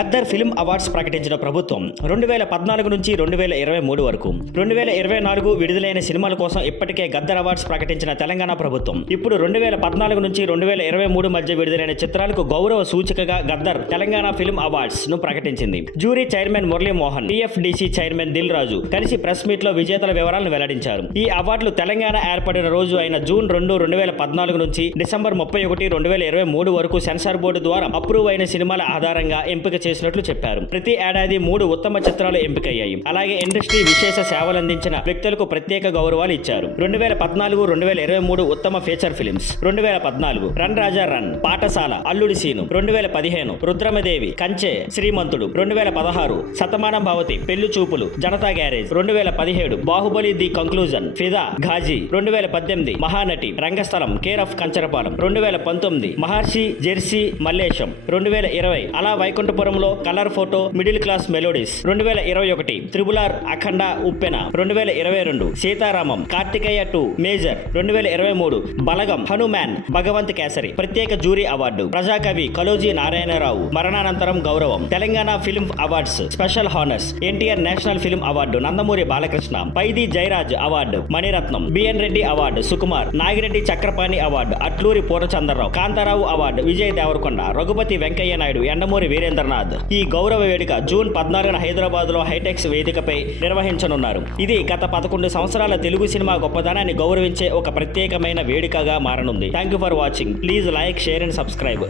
Gaddar film awards ప్రకటించిన ప్రభుత్వం 2014 నుంచి 2023 వరకు 2024 విడుదలైన సినిమాల కోసం ఇప్పటికే గద్దర్ అవార్డ్స్ ప్రకటించిన తెలంగాణ ప్రభుత్వం ఇప్పుడు 2014 నుంచి 2023 మధ్య విడుదలైన చిత్రాలకు గౌరవ సూచికగా గద్దర్ తెలంగాణ ఫిల్మ్ అవార్డ్స్ ను ప్రకటించింది. Jury chairman Muralimohan, TFDC chairman Dil Raju కలిసి ప్రెస్ మీట్ లో విజేతల వివరాలను వెల్లడించారు. ఈ అవార్డులు తెలంగాణ ఏర్పడిన రోజు అయిన జూన్ 2, 2014 నుంచి డిసెంబర్ 31, 2023 వరకు సెన్సార్ బోర్డు ద్వారా అప్రూవ్ అయిన సినిమాల ఆధారంగా ఎంపిక చేసినట్లు చెప్పారు. ప్రతి ఏడాది 3 ఉత్తమ చిత్రాలు ఎంపికయ్యాయి. అలాగే ఇండస్ట్రీ విశేష సేవలందించిన వ్యక్తులకు ప్రత్యేక గౌరవాలు ఇచ్చారు. 2014, 2023 ఉత్తమ ఫీచర్ ఫిలిమ్స్. 2014 రన్ రాజా రన్, పాఠశాల, అల్లుడి సీను. 2015 రుద్రమదేవి, కంచె, శ్రీమంతుడు. 2016 Shatamanam Bhavati, Pelli Choopulu, Janatha Garage. 2017 Baahubali the conclusion, Fidaa, Ghazi. 2018 Mahanati, Rangasthalam, care of Kancharapalem. 2019 Maharshi, Jersey, Mallesham. 2020 Ala వైకుంఠపురంలో, colour photo, middle class melodies. 2021 త్రిబులార్, అఖండ, ఉప్పెన. 2022 సీతారామం, కార్తికేయ 2, మేజర్. 2023 బలగం, హనుమాన్, భగవంత్ కేసరి. ప్రత్యేక జ్యూరీ అవార్డు ప్రజాకవి కలోజీ నారాయణరావు మరణానంతరం గౌరవం. Telangana film awards special honours NTR national film award Nandamuri Balakrishna, Paidi Jayaraj award Maniratnam, BN Reddy award Sukumar, Nagireddy Chakrapani award Atluri Purnachandrarao, Kantharao award Vijay Devarakonda, Raghupathi Venkaiah Naidu, Yandamuri Veerendranath. ఈ గౌరవ వేడుక జూన్ 14న హైదరాబాద్ లో హైటెక్స్ వేదికపై నిర్వహించనున్నారు. ఇది గత 11 సంవత్సరాల తెలుగు సినిమా గొప్పదనాన్ని గౌరవించే ఒక ప్రత్యేకమైన వేడుకగా మారనుంది. Thank you for watching. Please like, share and subscribe.